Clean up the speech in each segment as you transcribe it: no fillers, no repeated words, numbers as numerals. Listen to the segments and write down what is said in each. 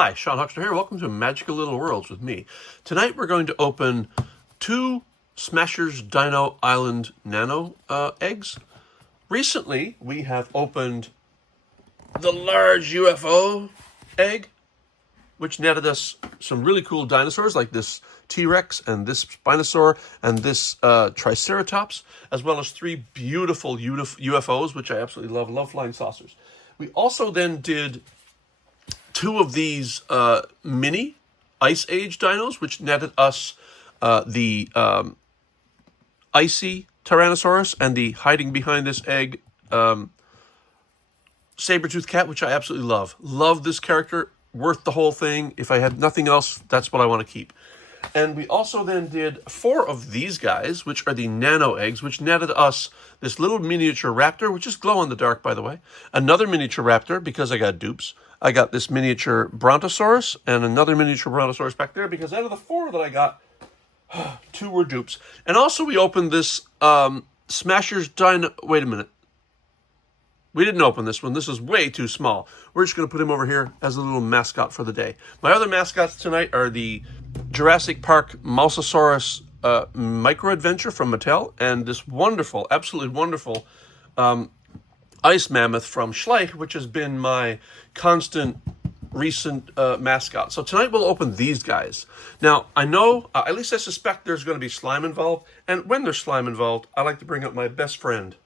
Hi, Sean Huxter here. Welcome to Magical Little Worlds with me. Tonight we're going to open two Smashers Dino Island Nano Eggs. Recently we have opened the large UFO egg, which netted us some really cool dinosaurs like this T-Rex and this Spinosaur and this Triceratops, as well as three beautiful UFOs, which I absolutely love. Love flying saucers. We also then did two of these mini Ice Age dinos, which netted us the icy Tyrannosaurus and the hiding behind this egg saber-toothed cat, which I absolutely love. Love this character, worth the whole thing. If I had nothing else, that's what I want to keep. And we also then did four of these guys, which are the Nano Eggs, which netted us this little miniature raptor, which is glow-in-the-dark, by the way. Another miniature raptor, because I got dupes. I got this miniature Brontosaurus and another miniature Brontosaurus back there, because out of the four that I got, two were dupes. And also we opened this Smashers Dino... Wait a minute. We didn't open this one. This is way too small. We're just going to put him over here as a little mascot for the day. My other mascots tonight are the Jurassic Park Mosasaurus Micro Adventure from Mattel and this wonderful, absolutely wonderful Ice Mammoth from Schleich, which has been my constant recent mascot. So tonight we'll open these guys. Now, I know, at least I suspect there's going to be slime involved. And when there's slime involved, I like to bring up my best friend,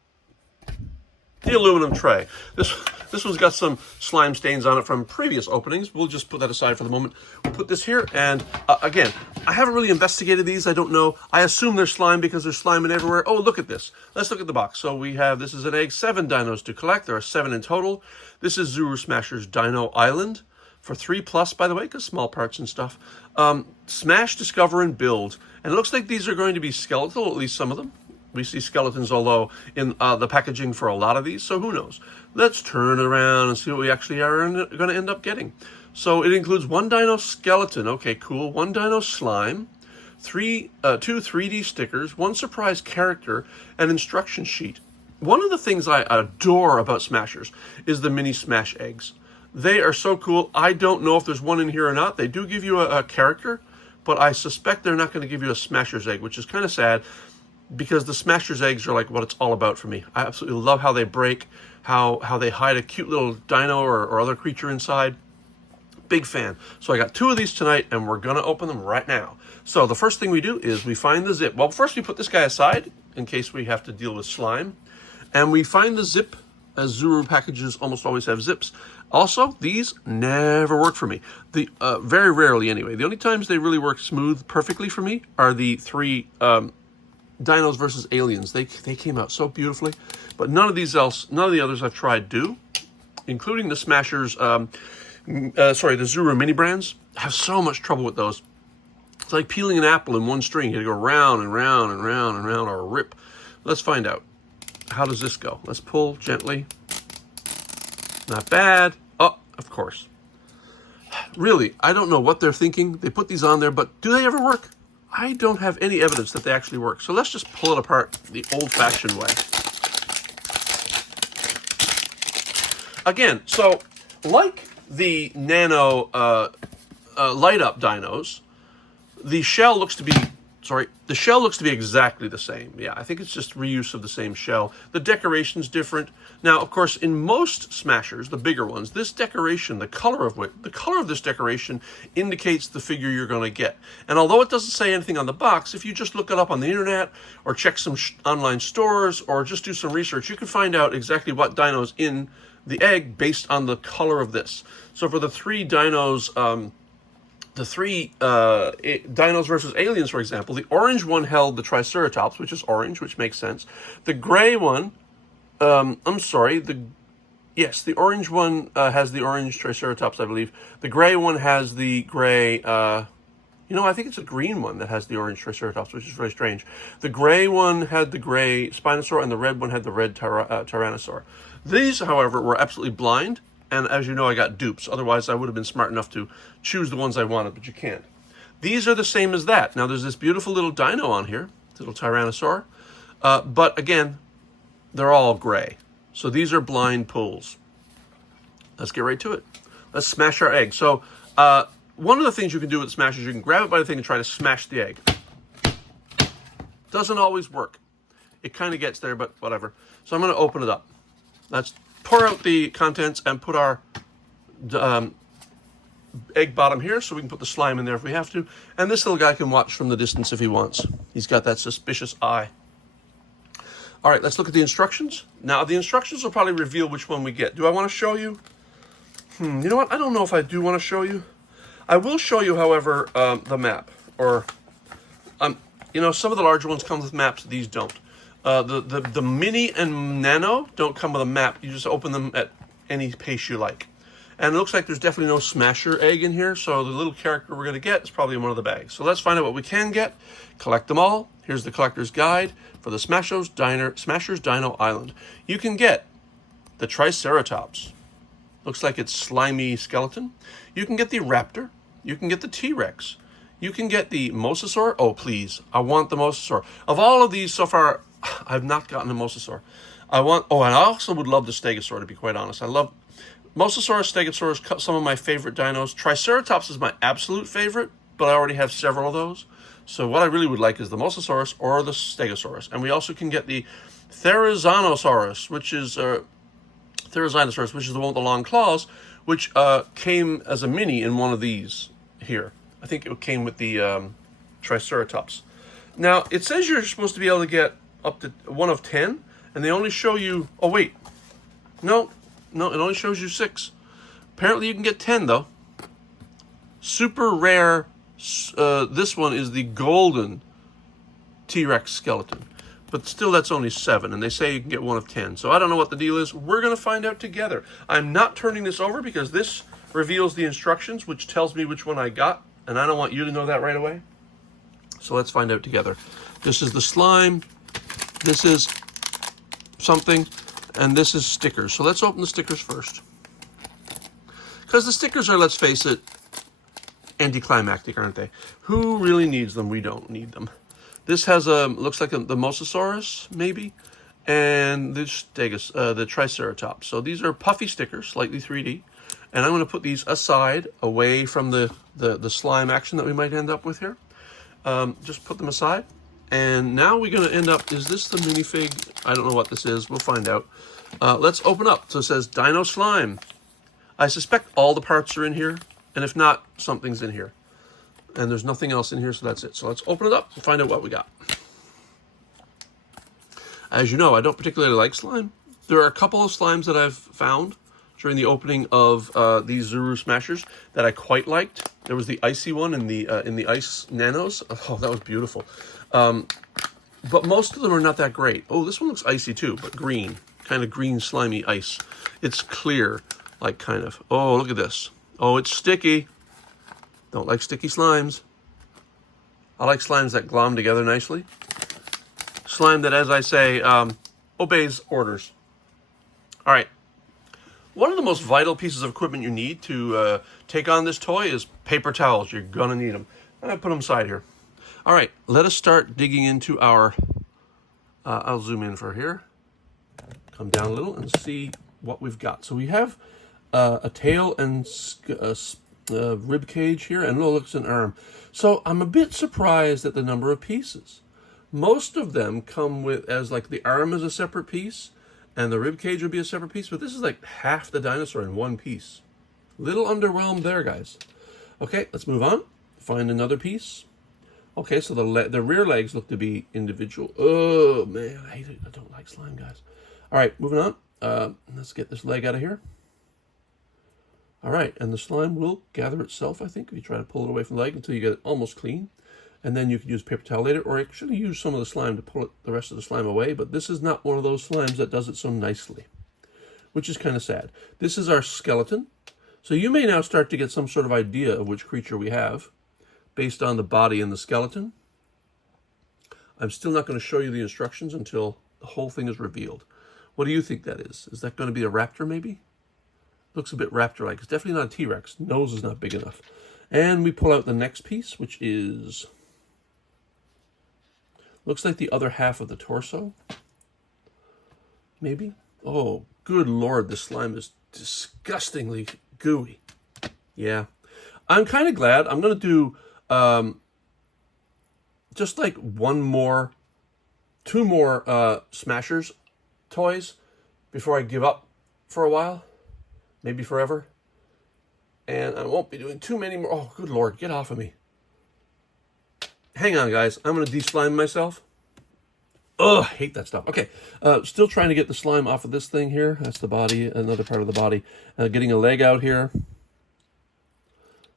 the aluminum tray. This one's got some slime stains on it from previous openings. We'll just put that aside for the moment. We'll put this here, and again, I haven't really investigated these. I don't know. I assume they're slime because there's slime in everywhere. Oh, look at this. Let's look at the box. So we have, this is an egg, 7 dinos to collect. There are 7 in total. This is Zuru Smashers Dino Island for 3+, by the way, because small parts and stuff. Smash, discover, and build. And it looks like these are going to be skeletal, at least some of them. We see skeletons, although in the packaging for a lot of these, so who knows? Let's turn it around and see what we actually are going to end up getting. So it includes 1 dino skeleton, okay, cool, 1 dino slime, 2 3D stickers, 1 surprise character, and instruction sheet. One of the things I adore about Smashers is the mini Smash eggs. They are so cool. I don't know if there's one in here or not. They do give you a character, but I suspect they're not going to give you a Smasher's egg, which is kind of sad, because the Smashers eggs are like what it's all about for me. I absolutely love how they break, how they hide a cute little dino or other creature inside. Big fan. So I got 2 of these tonight, and we're going to open them right now. So the first thing we do is we find the zip. Well, first we put this guy aside in case we have to deal with slime. And we find the zip, as Zuru packages almost always have zips. Also, these never work for me. Very rarely anyway. The only times they really work smooth perfectly for me are the 3... Dinos versus Aliens. They came out so beautifully, but none of the others I've tried do, including the Smashers, the Zuru mini brands. I have so much trouble with those. It's like peeling an apple in one string. You gotta go round and round and round and round, or rip. Let's find out. How does this go? Let's pull gently. Not bad. Oh, of course. Really, I don't know what they're thinking. They put these on there, but do they ever work? I don't have any evidence that they actually work. So let's just pull it apart the old-fashioned way. Again, so like the Nano Lightup Dinos, the shell looks to be exactly the same. Yeah, I think it's just reuse of the same shell. The decoration's different. Now, of course, in most Smashers, the bigger ones, this decoration, the color of this decoration indicates the figure you're going to get. And although it doesn't say anything on the box, if you just look it up on the internet or check some online stores or just do some research, you can find out exactly what dino's in the egg based on the color of this. So for the 3 dinos, the 3 Dinos versus Aliens, for example, the orange one held the Triceratops, which is orange, which makes sense. The gray one, the orange one has the orange Triceratops, I believe. The gray one has the gray, I think it's a green one that has the orange Triceratops, which is very strange. The gray one had the gray Spinosaur, and the red one had the red Tyrannosaur. These, however, were absolutely blind. And as you know, I got dupes. Otherwise, I would have been smart enough to choose the ones I wanted, but you can't. These are the same as that. Now, there's this beautiful little dino on here, little Tyrannosaur. But again, they're all gray. So these are blind pulls. Let's get right to it. let's smash our egg. So one of the things you can do with Smash is you can grab it by the thing and try to smash the egg. Doesn't always work. It kind of gets there, but whatever. So I'm going to open it up. Let's pour out the contents and put our egg bottom here so we can put the slime in there if we have to. And this little guy can watch from the distance if he wants. He's got that suspicious eye. All right, let's look at the instructions. Now, the instructions will probably reveal which one we get. Do I want to show you? You know what? I don't know if I do want to show you. I will show you, however, the map. Or, you know, some of the larger ones come with maps. These don't. The mini and nano don't come with a map. You just open them at any pace you like. And it looks like there's definitely no smasher egg in here, so the little character we're going to get is probably in one of the bags. So let's find out what we can get. Collect them all. Here's the collector's guide for the Smashers Dino Island. You can get the Triceratops. Looks like it's slimy skeleton. You can get the Raptor. You can get the T-Rex. You can get the Mosasaur. Oh, please. I want the Mosasaur. Of all of these so far, I've not gotten a Mosasaur. And I also would love the Stegosaur, to be quite honest. I love Mosasaurus, Stegosaurus, some of my favorite dinos. Triceratops is my absolute favorite, but I already have several of those. So what I really would like is the Mosasaurus or the Stegosaurus. And we also can get the Therizinosaurus, which is the one with the long claws, which came as a mini in one of these here. I think it came with the Triceratops. Now, it says you're supposed to be able to get up to 1 of 10, and they only show you... Oh, wait. No, it only shows you 6. Apparently you can get 10, though. Super rare. This one is the golden T-Rex skeleton. But still, that's only 7, and they say you can get 1 of 10. So I don't know what the deal is. We're going to find out together. I'm not turning this over because this reveals the instructions, which tells me which one I got, and I don't want you to know that right away. So let's find out together. This is the slime. This is something, and this is stickers. So let's open the stickers first. Because the stickers are, let's face it, anticlimactic, aren't they? Who really needs them? We don't need them. This has looks like the Mosasaurus, maybe, and the Triceratops. So these are puffy stickers, slightly 3D. And I'm going to put these aside, away from the slime action that we might end up with here. Just put them aside. And now we're going to end up, is this the minifig? I don't know what this is. We'll find out. Let's open up. So it says Dino Slime. I suspect all the parts are in here. And if not, something's in here. And there's nothing else in here, so that's it. So let's open it up and find out what we got. As you know, I don't particularly like slime. There are a couple of slimes that I've found during the opening of these Zuru Smashers that I quite liked. There was the icy one in the ice nanos. Oh, that was beautiful. But most of them are not that great. Oh, this one looks icy too, but green. Kind of green, slimy ice. It's clear, like kind of. Oh, look at this. Oh, it's sticky. Don't like sticky slimes. I like slimes that glom together nicely. Slime that, as I say, obeys orders. All right. One of the most vital pieces of equipment you need to take on this toy is paper towels. You're going to need them. I'm going to put them aside here. All right. Let us start digging into our... I'll zoom in for here. Come down a little and see what we've got. So we have a tail and rib cage here, and oh, looks an arm. So I'm a bit surprised at the number of pieces. Most of them come with as like the arm is a separate piece, and the rib cage would be a separate piece, but this is like half the dinosaur in one piece. Little underwhelmed there, guys. Okay, let's move on. Find another piece. Okay, so the rear legs look to be individual. Oh man, I hate it. I don't like slime, guys. All right, moving on. Let's get this leg out of here. All right, and the slime will gather itself, I think, if you try to pull it away from the leg until you get it almost clean. And then you can use paper towel later, or actually use some of the slime to pull the rest of the slime away. But this is not one of those slimes that does it so nicely, which is kind of sad. This is our skeleton. So you may now start to get some sort of idea of which creature we have based on the body and the skeleton. I'm still not going to show you the instructions until the whole thing is revealed. What do you think that is? Is that going to be a raptor, maybe? Looks a bit raptor-like. It's definitely not a T-Rex. Nose is not big enough. And we pull out the next piece, which is... looks like the other half of the torso. Maybe? Oh, good Lord, this slime is disgustingly gooey. Yeah. I'm kind of glad. I'm going to do just like two more Smashers toys before I give up for a while. Maybe forever. And I won't be doing too many more. Oh, good Lord, get off of me. Hang on, guys. I'm going to de-slime myself. Ugh, hate that stuff. Okay, still trying to get the slime off of this thing here. That's the body, another part of the body. Getting a leg out here.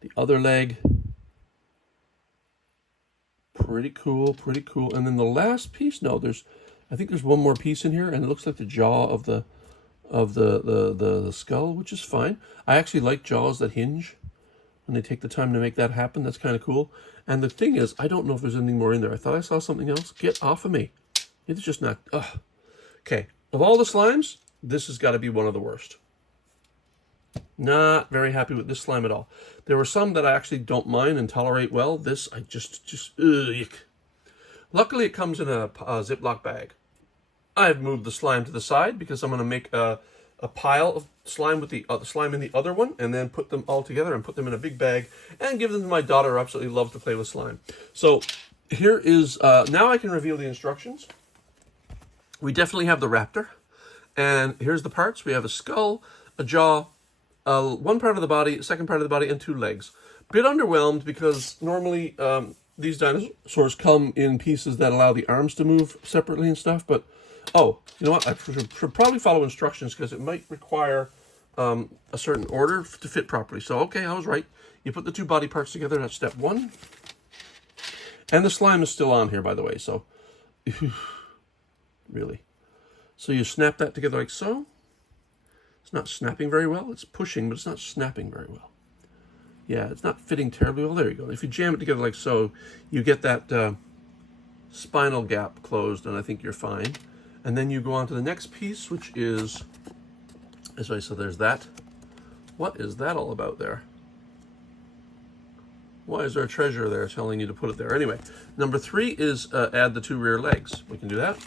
The other leg. Pretty cool, pretty cool. And then the last piece, no, I think there's one more piece in here, and it looks like the jaw of the skull, which is fine. I actually like jaws that hinge when they take the time to make that happen. That's kind of cool. And the thing is, I don't know if there's anything more in there. I thought I saw something else. Get off of me. It's just not... Ugh. Okay, of all the slimes, this has got to be one of the worst. Not very happy with this slime at all. There were some that I actually don't mind and tolerate well. This, I just ugh. Luckily, it comes in a Ziploc bag. I've moved the slime to the side because I'm going to make a pile of slime with the slime in the other one, and then put them all together and put them in a big bag and give them to my daughter, who absolutely loves to play with slime. So here is, now I can reveal the instructions. We definitely have the raptor, and here's the parts. We have a skull, a jaw, one part of the body, second part of the body, and 2 legs. Bit underwhelmed because normally these dinosaurs come in pieces that allow the arms to move separately and stuff, but oh, you know what? I should probably follow instructions because it might require a certain order to fit properly. So, okay, I was right. You put the 2 body parts together. That's step 1. And the slime is still on here, by the way. So, really. So you snap that together like so. It's not snapping very well. It's pushing, but it's not snapping very well. Yeah, it's not fitting terribly well. There you go. If you jam it together like so, you get that spinal gap closed, and I think you're fine. And then you go on to the next piece, which is, sorry, so there's that. What is that all about there? Why is there a treasure there telling you to put it there? Anyway, number 3 is add the 2 rear legs. We can do that.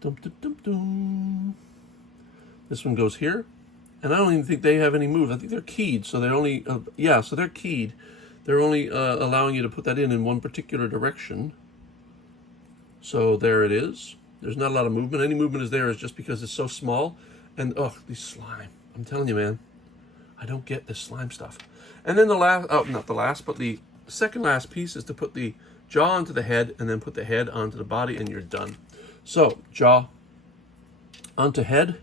Dum, dum, dum, dum. This one goes here. And I don't even think they have any move. I think they're keyed, so they're only, yeah, so they're keyed. They're only allowing you to put that in one particular direction. So there it is. There's not a lot of movement. Any movement is there is just because it's so small. And, oh, these slime. I'm telling you, man. I don't get this slime stuff. And then the last, oh, not the last, but the second last piece is to put the jaw onto the head and then put the head onto the body, and you're done. So, jaw onto head,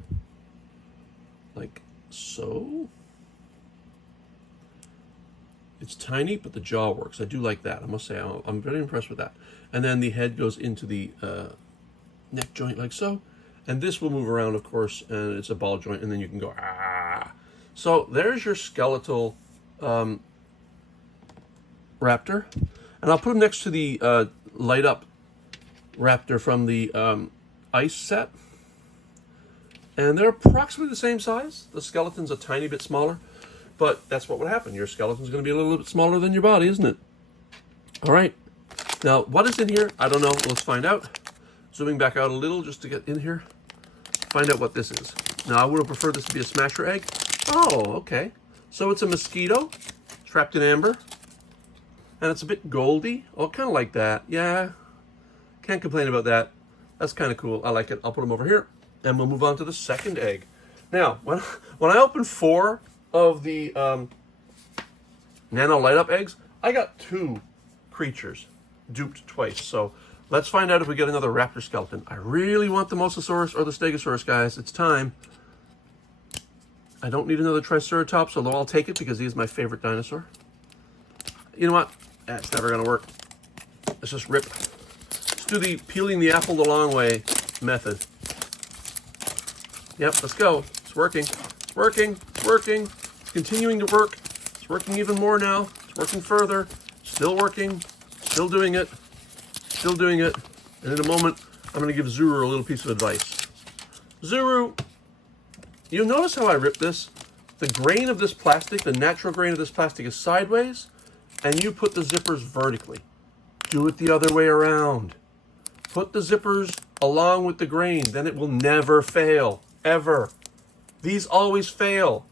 like so. It's tiny, but the jaw works. I do like that. I must say, I'm very impressed with that. And then the head goes into the neck joint like so. And this will move around, of course, and it's a ball joint, and then you can go, ah. So there's your skeletal raptor. And I'll put him next to the light up raptor from the ice set. And they're approximately the same size. The skeleton's a tiny bit smaller, but that's what would happen. Your skeleton's going to be a little bit smaller than your body, isn't it? All right. Now, what is in here? I don't know. Let's find out. Zooming back out a little just to get in here. Find out what this is. Now, I would have preferred this to be a smasher egg. Oh, okay. So it's a mosquito trapped in amber. And it's a bit goldy. Oh, kind of like that. Yeah. Can't complain about that. That's kind of cool. I like it. I'll put them over here. And we'll move on to the second egg. Now, when I opened 4 of the Nano Lightup eggs, I got 2 creatures duped twice. So let's find out if we get another raptor skeleton. I really want the Mosasaurus or the Stegosaurus, guys. It's time. I don't need another Triceratops, although I'll take it because he's my favorite dinosaur. You know what? That's never going to work. Let's just rip. Let's do the peeling the apple the long way method. Yep, let's go. It's working. It's working. It's working. It's continuing to work. It's working even more now. It's working further. Still working. Still doing it. Still doing it. And in a moment, I'm going to give Zuru a little piece of advice. Zuru, you notice how I ripped this? The grain of this plastic, the natural grain of this plastic is sideways, and you put the zippers vertically. Do it the other way around. Put the zippers along with the grain. Then it will never fail. Ever. These always fail.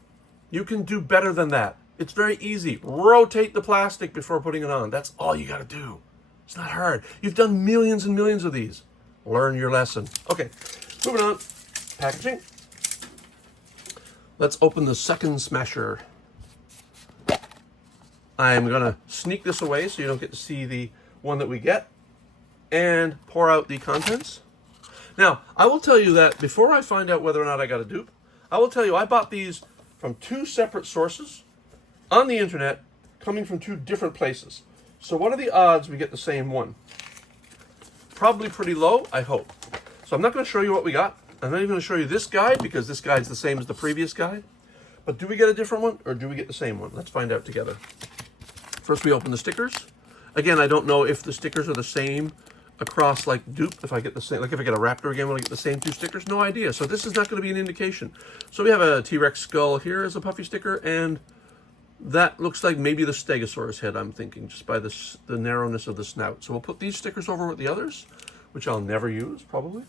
You can do better than that. It's very easy. Rotate the plastic before putting it on. That's all you got to do. It's not hard. You've done millions and millions of these. Learn your lesson. Okay, moving on. Packaging. Let's open the second smasher. I'm going to sneak this away so you don't get to see the one that we get, and pour out the contents. Now, I will tell you that before I find out whether or not I got a dupe, I will tell you I bought these from 2 separate sources on the internet, coming from 2 different places. So what are the odds we get the same one? Probably pretty low, I hope. So I'm not going to show you what we got. I'm not even going to show you this guide because this guide's the same as the previous guide. But do we get a different one or do we get the same one? Let's find out together. First we open the stickers. Again, I don't know if the stickers are the same across like dupe. If I get the same, like if I get a raptor again, will I get the same 2 stickers? No idea. So this is not going to be an indication. So we have a T-Rex skull here as a puffy sticker, and that looks like maybe the Stegosaurus head, I'm thinking, just by the narrowness of the snout. So we'll put these stickers over with the others, which I'll never use, probably.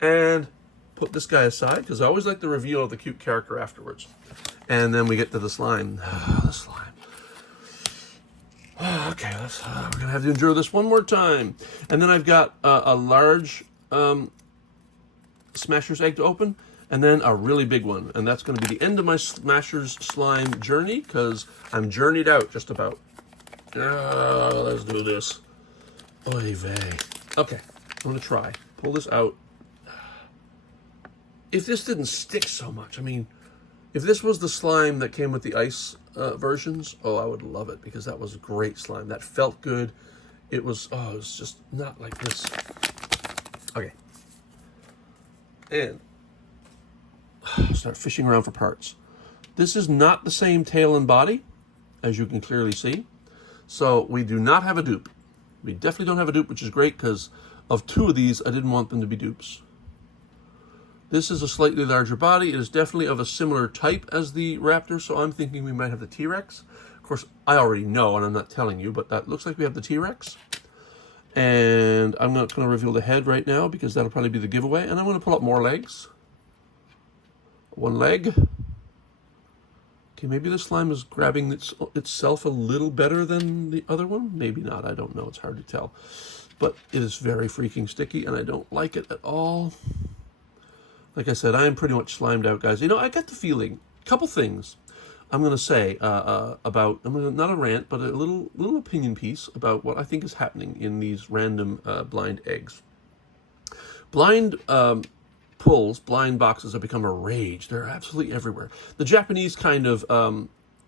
And put this guy aside, because I always like the reveal of the cute character afterwards. And then we get to the slime. The slime. Okay, we're going to have to endure this one more time. And then I've got a large Smasher's egg to open, and then a really big one. And that's going to be the end of my Smasher's slime journey, because I'm journeyed out just about. Let's do this. Oy vey. Okay, I'm going to try. Pull this out. If this didn't stick so much, I mean, if this was the slime that came with the ice versions, oh, I would love it, because that was great slime. That felt good. It was just not like this. Okay. And start fishing around for parts. This is not the same tail and body, as you can clearly see. So we do not have a dupe. We definitely don't have a dupe, which is great, because of 2 of these, I didn't want them to be dupes. This is a slightly larger body. It is definitely of a similar type as the Raptor, so I'm thinking we might have the T-Rex. Of course, I already know, and I'm not telling you, but that looks like we have the T-Rex. And I'm not going to reveal the head right now, because that'll probably be the giveaway. And I'm going to pull up more legs. 1 leg. Okay, maybe the slime is grabbing itself a little better than the other one. Maybe not, I don't know. It's hard to tell. But it is very freaking sticky, and I don't like it at all. Like I said, I am pretty much slimed out, guys. You know, I got the feeling, a couple things I'm going to say about, not a rant, but a little opinion piece about what I think is happening in these random blind eggs. Blind pulls, blind boxes have become a rage. They're absolutely everywhere. The Japanese kind of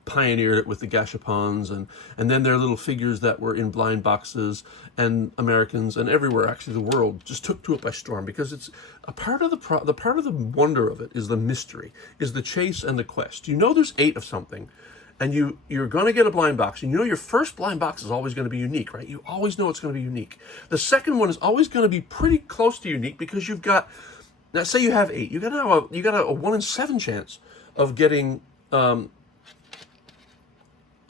pioneered it with the gashapons, and then their little figures that were in blind boxes, and Americans and everywhere, actually the world, just took to it by storm, because it's a part of the part of the wonder of it is the mystery, is the chase and the quest. You know there's 8 of something, and you're going to get a blind box, and you know your first blind box is always going to be unique, right? You always know it's going to be unique. The second one is always going to be pretty close to unique, because you've got, now say you have 8, you got a 1 in 7 chance of getting a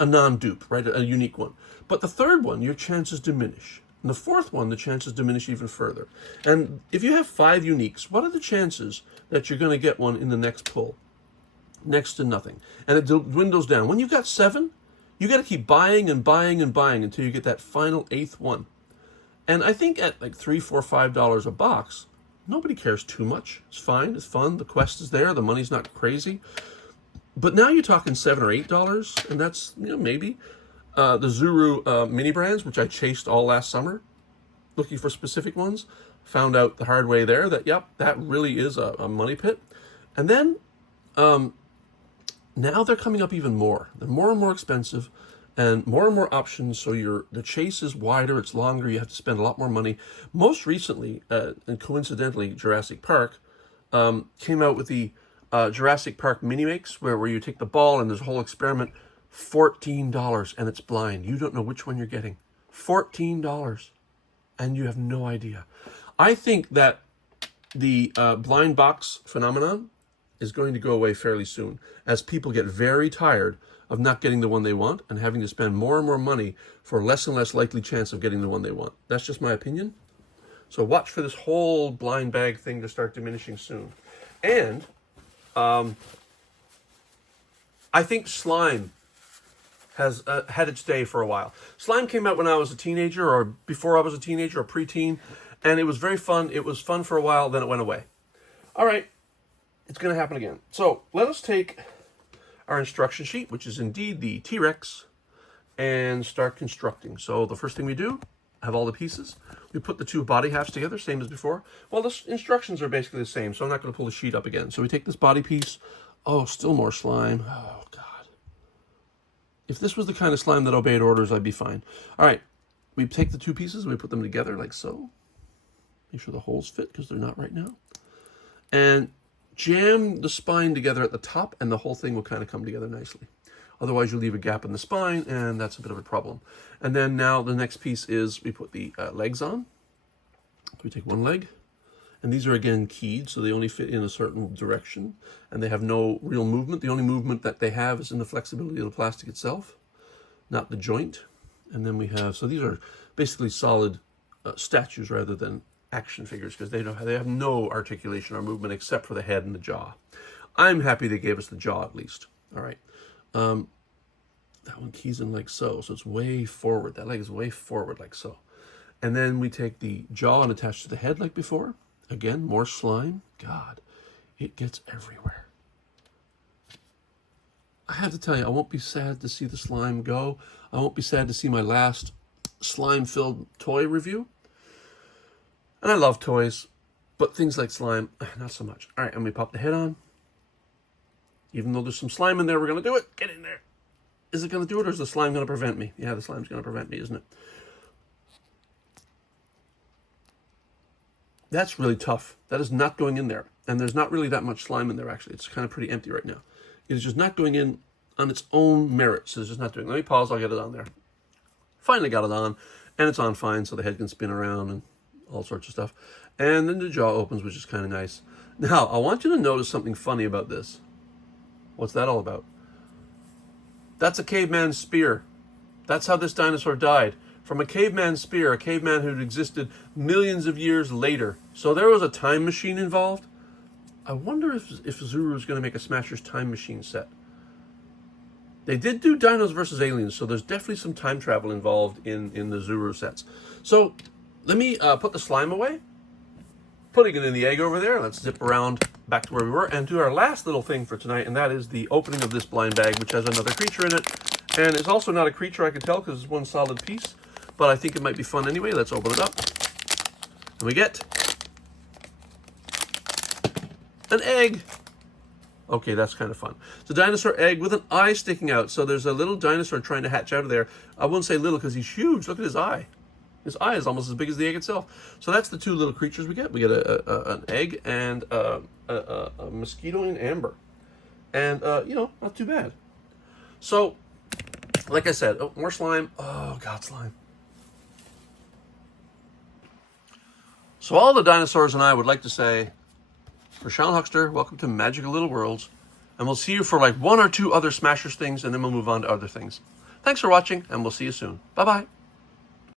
non-dupe, right? A unique one. But the third one, your chances diminish. And the fourth one, the chances diminish even further. And if you have 5 uniques, what are the chances that you're going to get one in the next pull? Next to nothing. And it dwindles down. When you've got 7, you got to keep buying and buying and buying until you get that final 8th one. And I think at like $3, $4, $5 a box, nobody cares too much. It's fine. It's fun. The quest is there. The money's not crazy. But now you're talking $7 or $8, and that's, you know, maybe. The Zuru mini brands, which I chased all last summer, looking for specific ones, found out the hard way there that, yep, that really is a money pit. And then now they're coming up even more. They're more and more expensive, and more options, so the chase is wider, it's longer, you have to spend a lot more money. Most recently, and coincidentally, Jurassic Park came out with the Jurassic Park mini makes, where you take the ball and there's a whole experiment. $14, and it's blind. You don't know which one you're getting. $14, and you have no idea. I think that the blind box phenomenon is going to go away fairly soon, as people get very tired of not getting the one they want and having to spend more and more money for less and less likely chance of getting the one they want. That's just my opinion. So watch for this whole blind bag thing to start diminishing soon. And I think slime has had its day for a while. Slime came out when I was a teenager, or before I was a teenager, or preteen, and it was very fun. It was fun for a while, then it went away. All right, it's going to happen again. So let us take our instruction sheet, which is indeed the T-Rex, and start constructing. So the first thing we do, have all the pieces. We put the two body halves together, same as before. Well, the instructions are basically the same, so I'm not going to pull the sheet up again. So we take this body piece. Oh, still more slime. Oh, God. If this was the kind of slime that obeyed orders, I'd be fine. All right, we take the two pieces, we put them together like so. Make sure the holes fit, because they're not right now. And jam the spine together at the top, and the whole thing will kind of come together nicely. Otherwise, you leave a gap in the spine, and that's a bit of a problem. And then now the next piece is we put the legs on. So we take one leg, and these are again keyed, so they only fit in a certain direction, and they have no real movement. The only movement that they have is in the flexibility of the plastic itself, not the joint. And then we have, so these are basically solid statues rather than action figures, because they have no articulation or movement except for the head and the jaw. I'm happy they gave us the jaw at least. All right. That one keys in like so it's way forward. That leg is way forward like so. And then we take the jaw and attach to the head like before. Again, more slime. God, it gets everywhere. I have to tell you, I won't be sad to see the slime go. I won't be sad to see my last slime-filled toy review. And I love toys, but things like slime, not so much. All right, and we pop the head on. Even though there's some slime in there, we're going to do it. Get in there. Is it going to do it, or is the slime going to prevent me? Yeah, the slime's going to prevent me, isn't it? That's really tough. That is not going in there. And there's not really that much slime in there, actually. It's kind of pretty empty right now. It is just not going in on its own merits. It's just not doing it. Let me pause. I'll get it on there. Finally got it on. And it's on fine, so the head can spin around and all sorts of stuff. And then the jaw opens, which is kind of nice. Now, I want you to notice something funny about this. What's that all about? That's a caveman's spear. That's how this dinosaur died. From a caveman's spear, a caveman who existed millions of years later. So there was a time machine involved. I wonder if Zuru is going to make a Smashers time machine set. They did do Dinos versus Aliens, so there's definitely some time travel involved in the Zuru sets. So let me put the slime away. Putting it in the egg over there. Let's zip around back to where we were and do our last little thing for tonight, and that is the opening of this blind bag, which has another creature in it. And it's also not a creature, I can tell, because it's one solid piece. But I think it might be fun anyway. Let's open it up. And we get an egg. Okay, that's kind of fun. It's a dinosaur egg with an eye sticking out. So there's a little dinosaur trying to hatch out of there. I wouldn't say little because he's huge. Look at his eye. His eye is almost as big as the egg itself. So that's the two little creatures we get. We get an egg and a mosquito in amber. And, you know, not too bad. So, like I said, oh, more slime. Oh, God, slime. So all the dinosaurs and I would like to say, for Sean Huckster, welcome to Magical Little Worlds. And we'll see you for like one or two other Smashers things, and then we'll move on to other things. Thanks for watching, and we'll see you soon. Bye-bye.